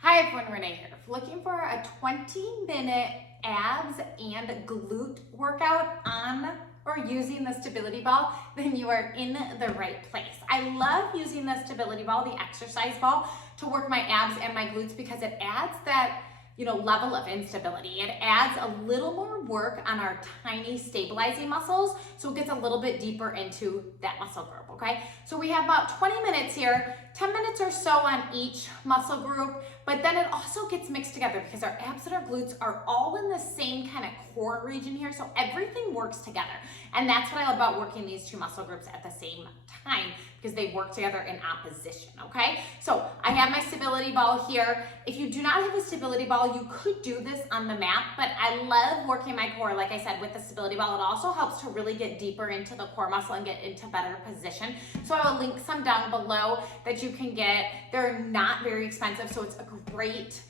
Hi everyone, Renee here. Looking for a 20-minute abs and glute workout on or using the stability ball, then you are in the right place. I love using the stability ball, the exercise ball, to work my abs and my glutes because it adds that level of instability. It adds a little more work on our tiny stabilizing muscles, so it gets a little bit deeper into that muscle group, okay? So we have about 20 minutes here, 10 minutes or so on each muscle group, but then it also gets mixed together because our abs and our glutes are all in the same kind of core region here, so everything works together. And that's what I love about working these two muscle groups at the same time, because they work together in opposition, okay? So I have my stability ball here. If you do not have a stability ball, you could do this on the mat, but I love working my core, like I said, with the stability ball. It also helps to really get deeper into the core muscle and get into better position. So I will link some down below that you can get. They're not very expensive, so it's a great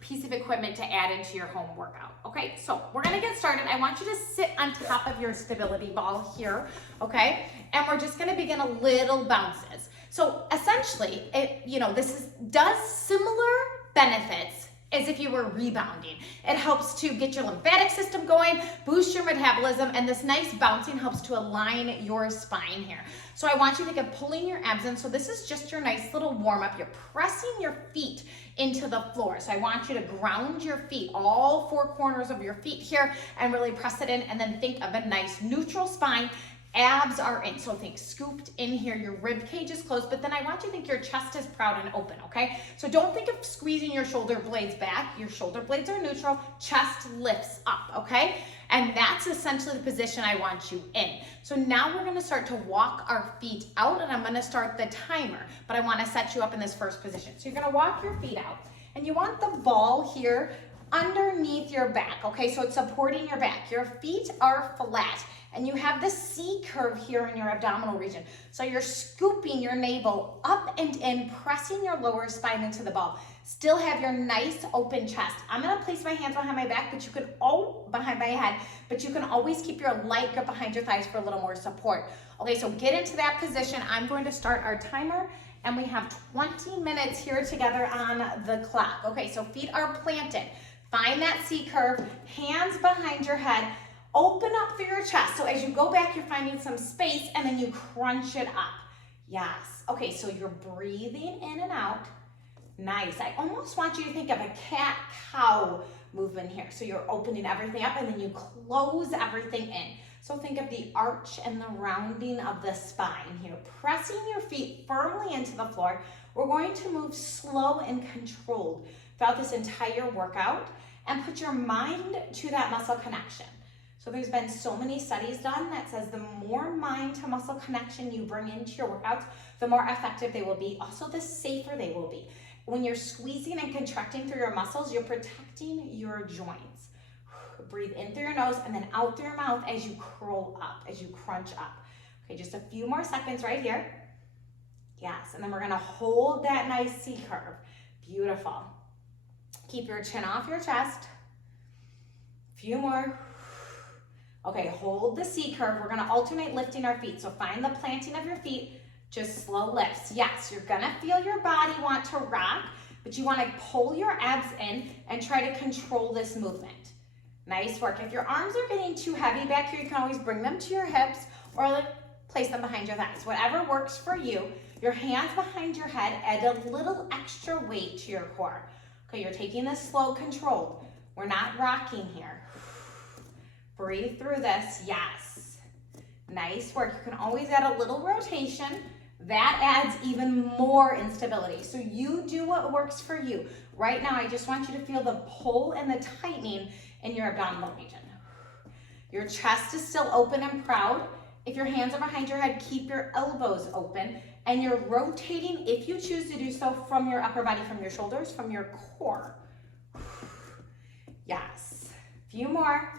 piece of equipment to add into your home workout. Okay, so we're gonna get started. I want you to sit on top of your stability ball here, okay? And we're just gonna begin a little bounces. So essentially, this does similar benefits as if you were rebounding. It helps to get your lymphatic system going, boost your metabolism, and this nice bouncing helps to align your spine here. So I want you to think of pulling your abs in. So this is just your nice little warm up. You're pressing your feet into the floor. So I want you to ground your feet, all four corners of your feet here, and really press it in, and then think of a nice neutral spine. Abs are in, so think scooped in here, your rib cage is closed, but then I want you to think your chest is proud and open, okay? So don't think of squeezing your shoulder blades back. Your shoulder blades are neutral, chest lifts up, okay? And that's essentially the position I want you in. So now we're gonna start to walk our feet out, and I'm gonna start the timer, but I wanna set you up in this first position. So you're gonna walk your feet out, and you want the ball here underneath your back, okay? So it's supporting your back. Your feet are flat, and you have the C curve here in your abdominal region. So you're scooping your navel up and in, pressing your lower spine into the ball. Still have your nice open chest. I'm gonna place my hands behind my back, but you can behind my head, but you can always keep your light grip behind your thighs for a little more support. Okay, so get into that position. I'm going to start our timer, and we have 20 minutes here together on the clock. Okay, so feet are planted. Find that C curve, hands behind your head, open up through your chest. So as you go back, you're finding some space, and then you crunch it up. Yes. Okay, so you're breathing in and out. Nice. I almost want you to think of a cat-cow movement here. So you're opening everything up, and then you close everything in. So think of the arch and the rounding of the spine here. Pressing your feet firmly into the floor. We're going to move slow and controlled throughout this entire workout, and put your mind to that muscle connection. So there's been so many studies done that says the more mind to muscle connection you bring into your workouts, the more effective they will be. Also, the safer they will be. When you're squeezing and contracting through your muscles, you're protecting your joints. Breathe in through your nose and then out through your mouth as you curl up, as you crunch up. Okay, just a few more seconds right here. Yes, and then we're gonna hold that nice C curve. Beautiful. Keep your chin off your chest. Few more. Okay, hold the C curve. We're gonna alternate lifting our feet. So find the planting of your feet, just slow lifts. Yes, you're gonna feel your body want to rock, but you wanna pull your abs in and try to control this movement. Nice work. If your arms are getting too heavy back here, you can always bring them to your hips or place them behind your thighs. Whatever works for you. Your hands behind your head, add a little extra weight to your core. Okay, you're taking this slow, controlled. We're not rocking here. Breathe through this, yes. Nice work. You can always add a little rotation. That adds even more instability. So you do what works for you. Right now, I just want you to feel the pull and the tightening in your abdominal region. Your chest is still open and proud. If your hands are behind your head, keep your elbows open, and you're rotating, if you choose to do so, from your upper body, from your shoulders, from your core. Yes. Few more.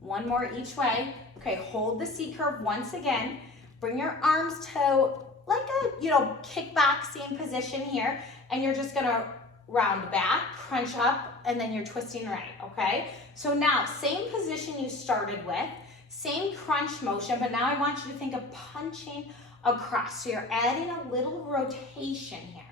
One more each way. Okay, hold the C curve once again. Bring your arms to like a, kickboxing position here, and you're just gonna round back, crunch up, and then you're twisting right, okay? So now, same position you started with, same crunch motion, but now I want you to think of punching across. So you're adding a little rotation here.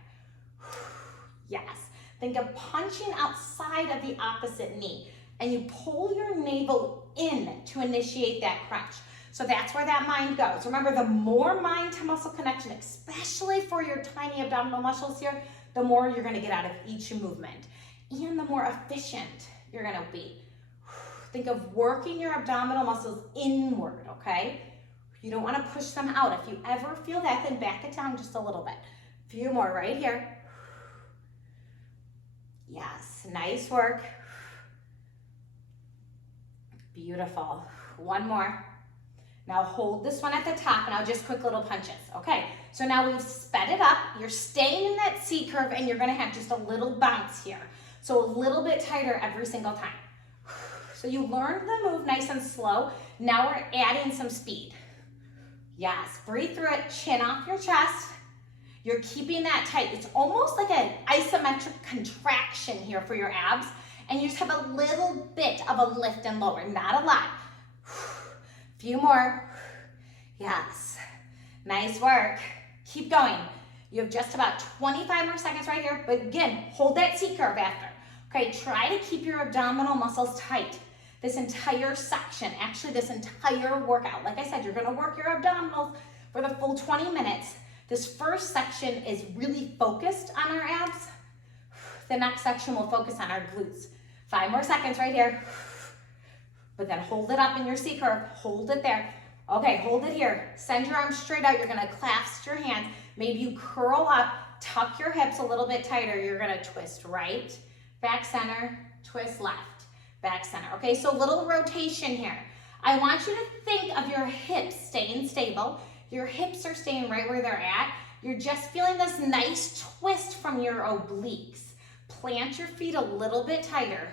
Yes. Think of punching outside of the opposite knee, and you pull your navel in to initiate that crunch. So that's where that mind goes. Remember, the more mind to muscle connection, especially for your tiny abdominal muscles here, the more you're gonna get out of each movement, and the more efficient you're gonna be. Think of working your abdominal muscles inward, okay? You don't wanna push them out. If you ever feel that, then back it down just a little bit. A few more right here. Yes, nice work. Beautiful. One more. Now hold this one at the top. Now just quick little punches. Okay, so now we've sped it up. You're staying in that C curve and you're gonna have just a little bounce here. So a little bit tighter every single time. So you learned the move nice and slow. Now we're adding some speed. Yes, breathe through it, chin off your chest. You're keeping that tight. It's almost like an isometric contraction here for your abs. And you just have a little bit of a lift and lower, not a lot. Few more. Yes. Nice work. Keep going. You have just about 25 more seconds right here, but again, hold that C curve after. Okay, try to keep your abdominal muscles tight this entire section, actually this entire workout. Like I said, you're gonna work your abdominals for the full 20 minutes. This first section is really focused on our abs. The next section will focus on our glutes. 5 more seconds right here. But then hold it up in your C curve. Hold it there. Okay, hold it here. Send your arms straight out. You're gonna clasp your hands. Maybe you curl up, tuck your hips a little bit tighter. You're gonna twist right, back center, twist left, back center. Okay, so little rotation here. I want you to think of your hips staying stable. Your hips are staying right where they're at. You're just feeling this nice twist from your obliques. Plant your feet a little bit tighter.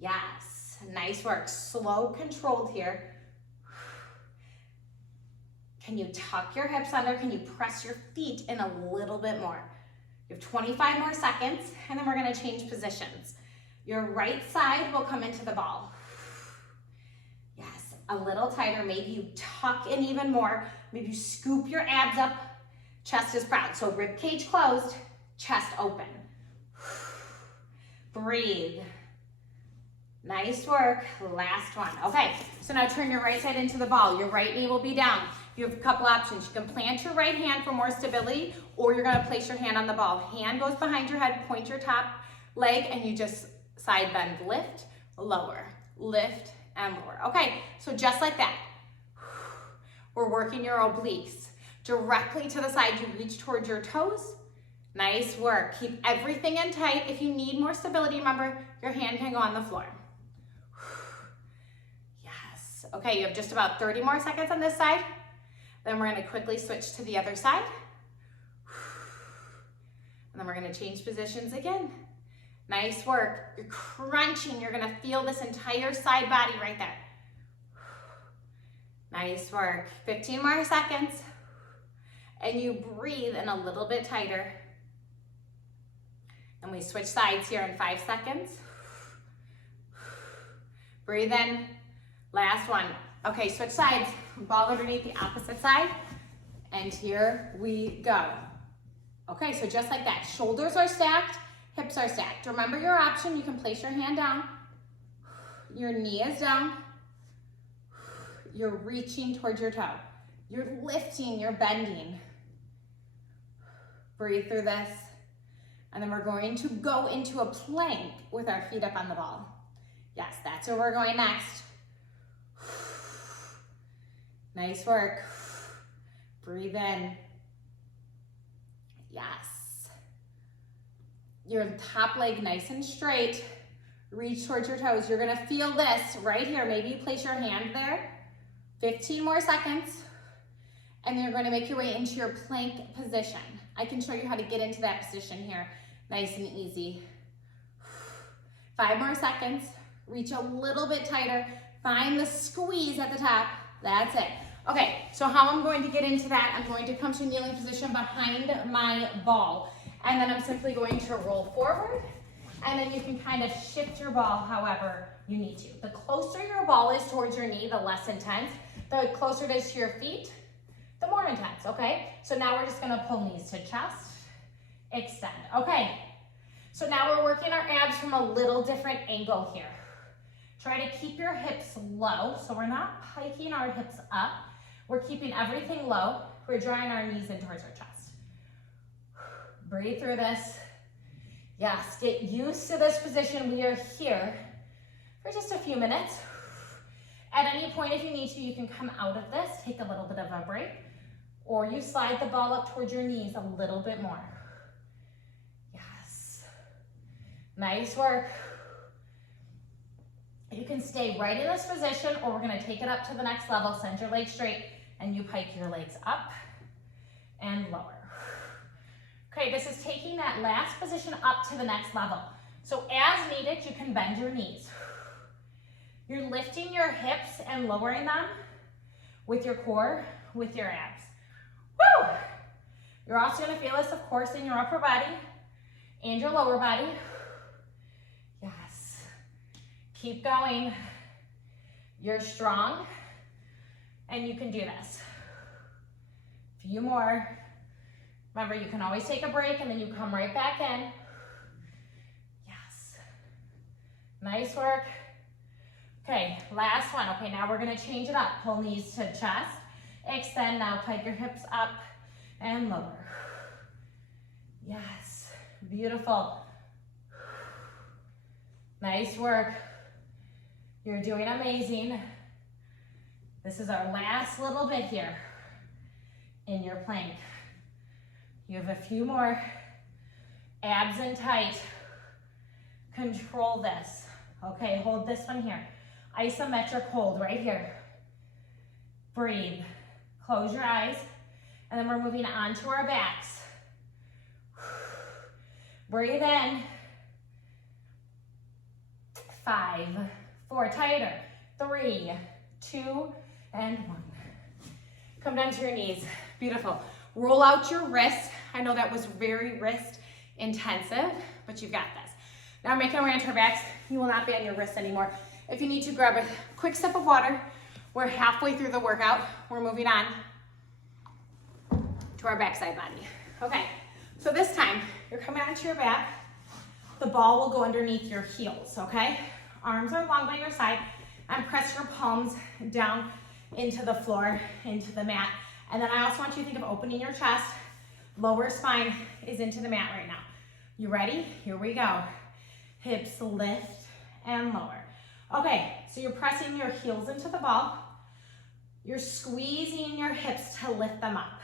Yes, nice work. Slow, controlled here. Can you tuck your hips under? Can you press your feet in a little bit more? You have 25 more seconds, and then we're gonna change positions. Your right side will come into the ball. Yes, a little tighter. Maybe you tuck in even more. Maybe you scoop your abs up. Chest is proud. So rib cage closed, chest open. Breathe. Nice work. Last one. Okay, so now turn your right side into the ball. Your right knee will be down. You have a couple options. You can plant your right hand for more stability, or you're gonna place your hand on the ball. Hand goes behind your head, point your top leg, and you just side bend, lift, lower, lift, and lower. Okay, so just like that. We're working your obliques. Directly to the side, you reach towards your toes. Nice work. Keep everything in tight. If you need more stability, remember, your hand can go on the floor. Yes. Okay, you have just about 30 more seconds on this side. Then we're gonna quickly switch to the other side. And then we're gonna change positions again. Nice work. You're crunching. You're gonna feel this entire side body right there. Nice work. 15 more seconds. And you breathe in a little bit tighter. And we switch sides here in 5 seconds. Breathe in. Last one. Okay, switch sides. Ball underneath the opposite side. And here we go. Okay, so just like that. Shoulders are stacked, hips are stacked. Remember your option. You can place your hand down. Your knee is down. You're reaching towards your toe. You're lifting, you're bending. Breathe through this. And then we're going to go into a plank with our feet up on the ball. Yes, that's where we're going next. Nice work. Breathe in. Yes. Your top leg nice and straight. Reach towards your toes. You're gonna feel this right here. Maybe you place your hand there. 15 more seconds. And you're going to make your way into your plank position. I can show you how to get into that position here. Nice and easy. 5 more seconds. Reach a little bit tighter. Find the squeeze at the top. That's it. Okay, so how I'm going to get into that, I'm going to come to kneeling position behind my ball. And then I'm simply going to roll forward. And then you can kind of shift your ball however you need to. The closer your ball is towards your knee, the less intense. The closer it is to your feet, the more intense, okay? So now we're just gonna pull knees to chest, extend. Okay, so working our abs from a little different angle here. Try to keep your hips low, so we're not hiking our hips up. We're keeping everything low. We're drawing our knees in towards our chest. Breathe through this. Yes, get used to this position. We are here for just a few minutes. At any point, if you need to, you can come out of this, take a little bit of a break, or you slide the ball up towards your knees a little bit more. Yes. Nice work. You can stay right in this position, or we're gonna take it up to the next level. Send your legs straight, and you pike your legs up and lower. Okay, this is taking that last position up to the next level. So as needed, you can bend your knees. You're lifting your hips and lowering them with your core, with your abs. Woo! You're also gonna feel this, of course, in your upper body and your lower body. Yes. Keep going. You're strong, and you can do this. A few more. Remember, you can always take a break, and then you come right back in. Yes. Nice work. Okay, last one. Okay, now we're gonna change it up. Pull knees to chest. Extend now, pike your hips up and lower. Yes, beautiful. Nice work. You're doing amazing. This is our last little bit here in your plank. You have a few more. Abs in tight. Control this. Okay, hold this one here. Isometric hold right here. Breathe. Close your eyes. And then we're moving onto our backs. Breathe in. 5, 4, tighter. 3, 2, and 1. Come down to your knees. Beautiful. Roll out your wrist. I know that was very wrist intensive, but you've got this. Now making our way onto our backs. You will not be on your wrists anymore. If you need to, grab a quick sip of water. We're halfway through the workout. We're moving on to our backside body. Okay, so this time, you're coming onto your back. The ball will go underneath your heels, okay? Arms are long by your side, and press your palms down into the floor, into the mat. And then I also want you to think of opening your chest. Lower spine is into the mat right now. You ready? Here we go. Hips lift and lower. Okay, so you're pressing your heels into the ball. You're squeezing your hips to lift them up.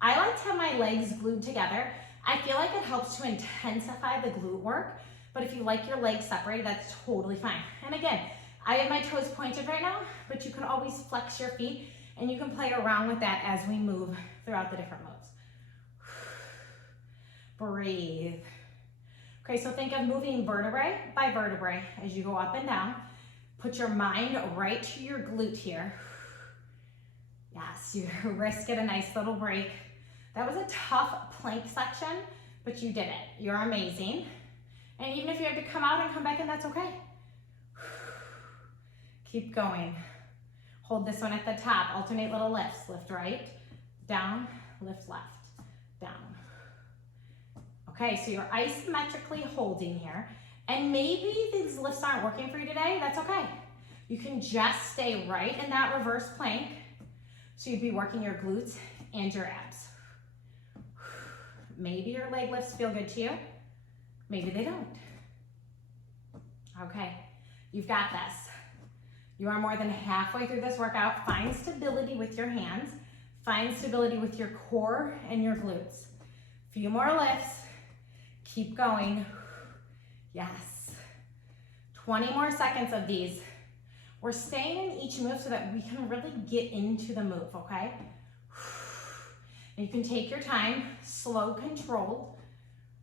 I like to have my legs glued together. I feel like it helps to intensify the glute work, but if you like your legs separated, that's totally fine. And again, I have my toes pointed right now, but you can always flex your feet, and you can play around with that as we move throughout the different moves. Breathe. Okay, so think of moving vertebrae by vertebrae as you go up and down. Put your mind right to your glute here. Yes, your wrists get a nice little break. That was a tough plank section, but you did it. You're amazing. And even if you have to come out and come back in, that's okay. Keep going. Hold this one at the top. Alternate little lifts. Lift right, down, lift left, down. Okay, so you're isometrically holding here. And maybe these lifts aren't working for you today. That's okay. You can just stay right in that reverse plank. So you'd be working your glutes and your abs. Maybe your leg lifts feel good to you. Maybe they don't. Okay, you've got this. You are more than halfway through this workout. Find stability with your hands. Find stability with your core and your glutes. Few more lifts. Keep going. Yes. 20 more seconds of these. We're staying in each move so that we can really get into the move, okay? And you can take your time, slow, controlled.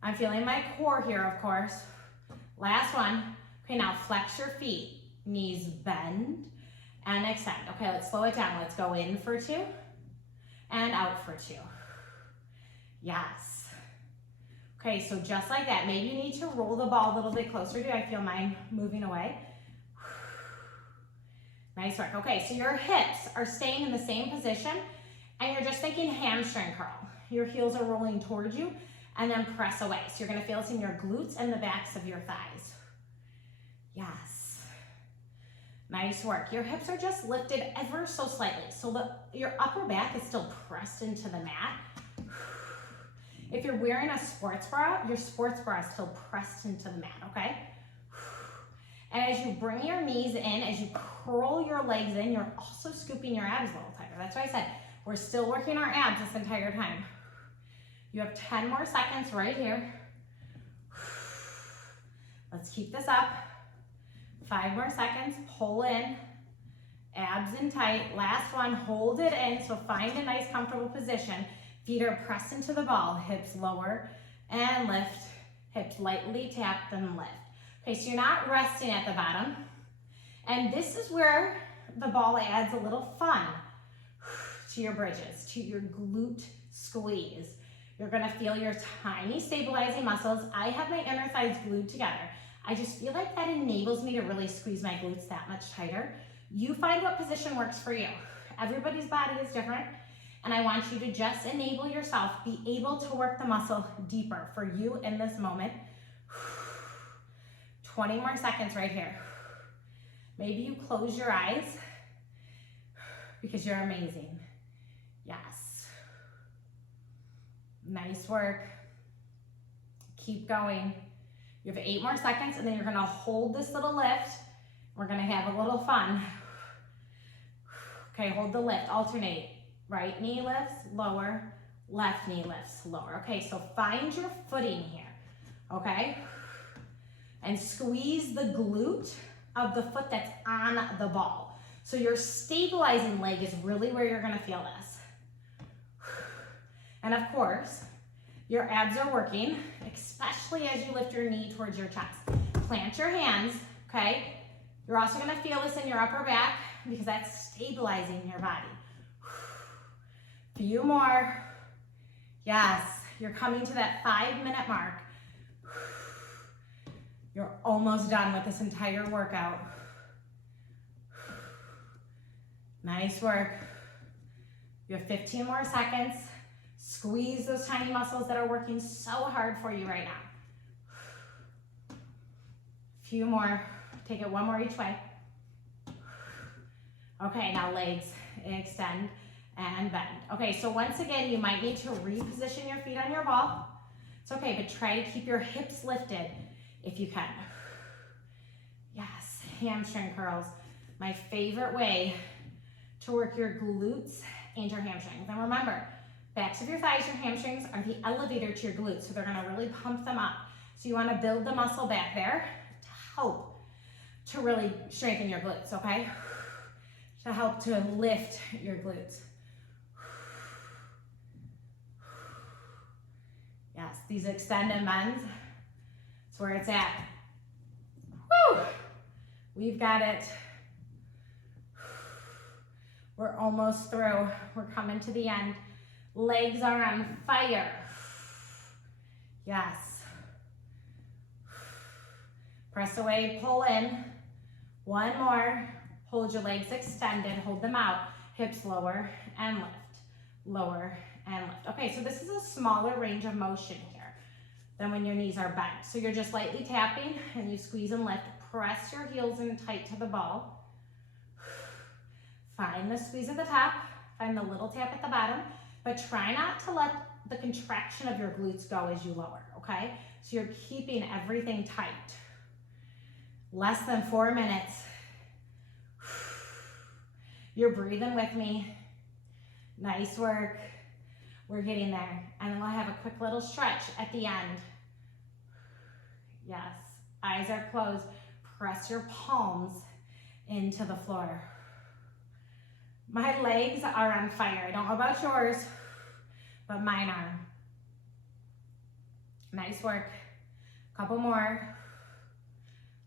I'm feeling my core here, of course. Last one. Okay, now flex your feet. Knees bend and extend. Okay, let's slow it down. Let's go in for 2 and out for 2. Yes. Okay, so just like that. Maybe you need to roll the ball a little bit closer. Do I feel mine moving away? Nice work. Okay, so your hips are staying in the same position, and you're just thinking hamstring curl. Your heels are rolling towards you, and then press away. So you're gonna feel this in your glutes and the backs of your thighs. Yes. Nice work. Your hips are just lifted ever so slightly. So your upper back is still pressed into the mat. If you're wearing a sports bra, your sports bra is still pressed into the mat, okay? And as you bring your knees in, as you curl your legs in, you're also scooping your abs a little tighter. That's why I said we're still working our abs this entire time. You have 10 more seconds right here. Let's keep this up. 5 more seconds, pull in, abs in tight. Last one, hold it in, so find a nice comfortable position. Feet are pressed into the ball, hips lower and lift, hips lightly tap, then lift. Okay, so you're not resting at the bottom. And this is where the ball adds a little fun to your bridges, to your glute squeeze. You're gonna feel your tiny stabilizing muscles. I have my inner thighs glued together. I just feel like that enables me to really squeeze my glutes that much tighter. You find what position works for you. Everybody's body is different, and I want you to just enable yourself, be able to work the muscle deeper for you in this moment. 20 more seconds right here. Maybe you close your eyes because you're amazing. Yes. Nice work. Keep going. You have 8 more seconds, and then you're gonna hold this little lift. We're gonna have a little fun. Okay, hold the lift, alternate. Right knee lifts, lower, left knee lifts, lower. Okay, so find your footing here, okay? And squeeze the glute of the foot that's on the ball. So your stabilizing leg is really where you're gonna feel this. And of course, your abs are working, especially as you lift your knee towards your chest. Plant your hands, okay? You're also gonna feel this in your upper back because that's stabilizing your body. Few more. Yes, you're coming to that 5-minute mark. You're almost done with this entire workout. Nice work. You have 15 more seconds. Squeeze those tiny muscles that are working so hard for you right now. Few more. Take it one more each way. Okay, now legs extend and bend. Okay, so once again, you might need to reposition your feet on your ball. It's okay, but try to keep your hips lifted if you can. Yes, hamstring curls. My favorite way to work your glutes and your hamstrings. And remember, backs of your thighs, your hamstrings are the elevator to your glutes, so they're gonna really pump them up. So you wanna build the muscle back there to help to really strengthen your glutes, okay? To help to lift your glutes. Yes, these extend and bends. That's where it's at. Woo! We've got it. We're almost through. We're coming to the end. Legs are on fire. Yes. Press away, pull in. One more. Hold your legs extended, hold them out. Hips lower and lift. Lower and lift. Okay, so this is a smaller range of motion here than when your knees are bent. So you're just lightly tapping and you squeeze and lift. Press your heels in tight to the ball. Find the squeeze at the top, find the little tap at the bottom, but try not to let the contraction of your glutes go as you lower, okay? So you're keeping everything tight. Less than 4 minutes. You're breathing with me. Nice work. We're getting there. And then we'll have a quick little stretch at the end. Yes, eyes are closed. Press your palms into the floor. My legs are on fire. I don't know about yours, but mine are. Nice work. Couple more.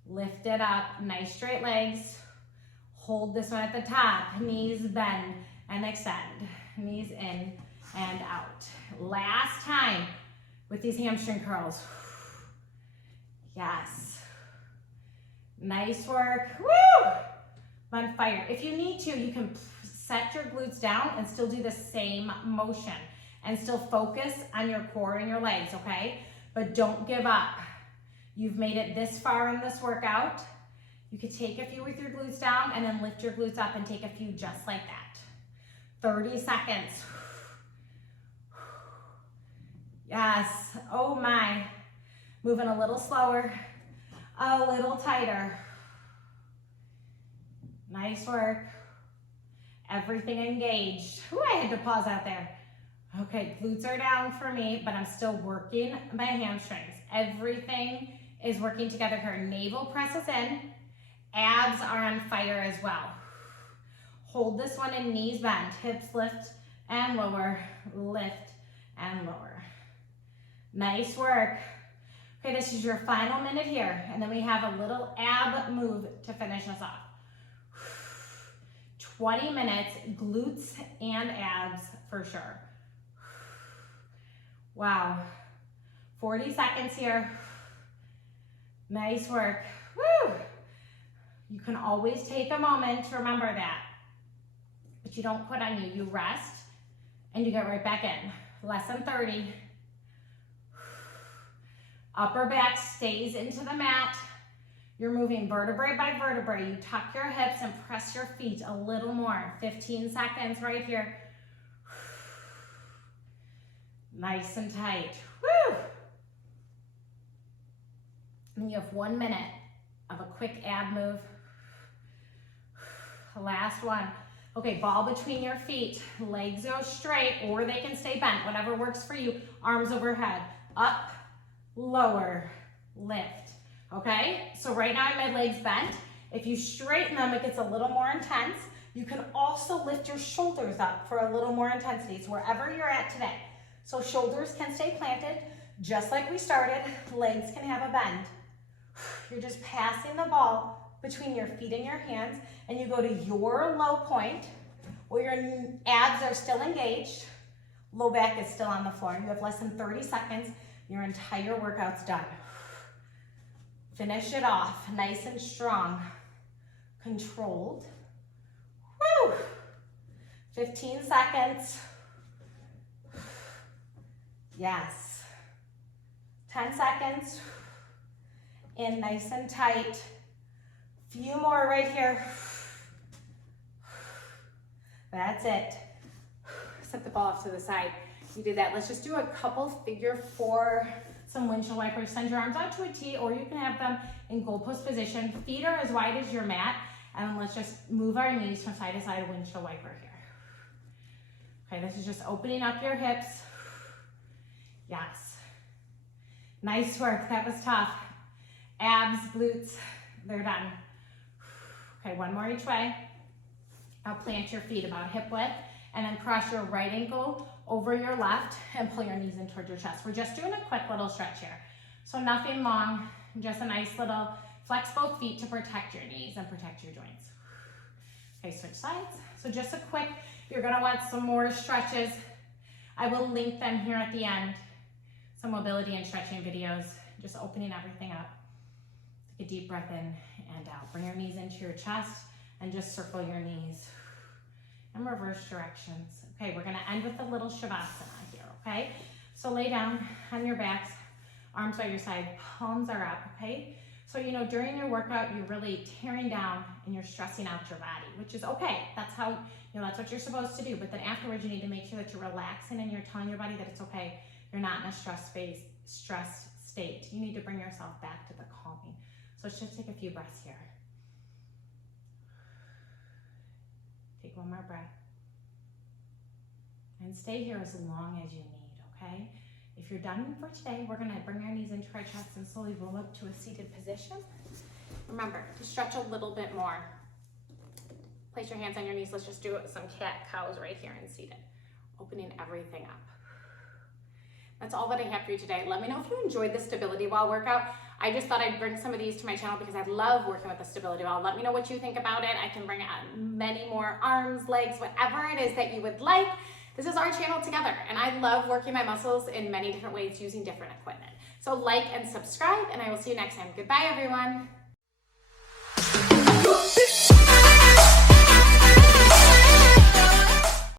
Lift it up. Nice straight legs. Hold this one at the top. Knees bend and extend. Knees in and out. Last time with these hamstring curls. Yes. Nice work. Woo! On fire. If you need to, you can set your glutes down and still do the same motion. and still focus on your core and your legs, okay? But don't give up. You've made it this far in this workout. You could take a few with your glutes down and then lift your glutes up and take a few just like that. 30 seconds. Yes, oh my. Moving a little slower, a little tighter. Nice work. Everything engaged. Ooh, I had to pause out there. Okay, glutes are down for me, but I'm still working my hamstrings. Everything is working together here. Navel presses in. Abs are on fire as well. Hold this one in knees bend. Hips lift and lower, lift and lower. Nice work. Okay, this is your final minute here, and then we have a little ab move to finish us off. 20 minutes, glutes and abs for sure. Wow. 40 seconds here. Nice work. Woo! You can always take a moment to remember that. But you don't quit on you. You rest and you get right back in. Less than 30. Upper back stays into the mat. You're moving vertebrae by vertebrae. You tuck your hips and press your feet a little more. 15 seconds right here. Nice and tight. Woo! And you have 1 minute of a quick ab move. Last one. Okay, ball between your feet. Legs go straight or they can stay bent. Whatever works for you. Arms overhead. Up, lower, lift. Okay, so right now my legs bent. If you straighten them, it gets a little more intense. You can also lift your shoulders up for a little more intensity. So wherever you're at today. So shoulders can stay planted, just like we started. Legs can have a bend. You're just passing the ball between your feet and your hands, and you go to your low point where your abs are still engaged. Low back is still on the floor. You have less than 30 seconds. Your entire workout's done. Finish it off nice and strong. Controlled. Woo! 15 seconds. Yes. 10 seconds. In nice and tight. Few more right here. That's it. Set the ball off to the side. You did that. Let's just do a couple figure four, some windshield wipers. Send your arms out to a T, or you can have them in goalpost position. Feet are as wide as your mat, and let's just move our knees from side to side, windshield wiper here. Okay, this is just opening up your hips. Yes. Nice work. That was tough. Abs, glutes, they're done. Okay, one more each way. Now plant your feet about hip width, and then cross your right ankle over your left and pull your knees in towards your chest. We're just doing a quick little stretch here. So nothing long, just a nice little flex both feet to protect your knees and protect your joints. Okay, switch sides. So just a quick, you're gonna want some more stretches. I will link them here at the end. Some mobility and stretching videos, just opening everything up. Take a deep breath in and out. Bring your knees into your chest and just circle your knees and reverse directions. Okay, we're gonna end with a little shavasana here, okay? So lay down on your backs, arms by your side, palms are up, okay? So, you know, during your workout, you're really tearing down and you're stressing out your body, which is okay. That's how, you know, that's what you're supposed to do. But then afterwards, you need to make sure that you're relaxing and you're telling your body that it's okay. You're not in a stressed state. You need to bring yourself back to the calming. So let's just take a few breaths here. Take one more breath. And stay here as long as you need, okay? If you're done for today, we're gonna bring our knees into our chest and slowly roll up to a seated position. Remember to stretch a little bit more. Place your hands on your knees. Let's just do some cat-cows right here and seated. Opening everything up. That's all that I have for you today. Let me know if you enjoyed the stability ball workout. I just thought I'd bring some of these to my channel because I love working with the stability ball. Let me know what you think about it. I can bring on many more arms, legs, whatever it is that you would like. This is our channel together, and I love working my muscles in many different ways using different equipment. So like and subscribe, and I will see you next time. Goodbye, everyone.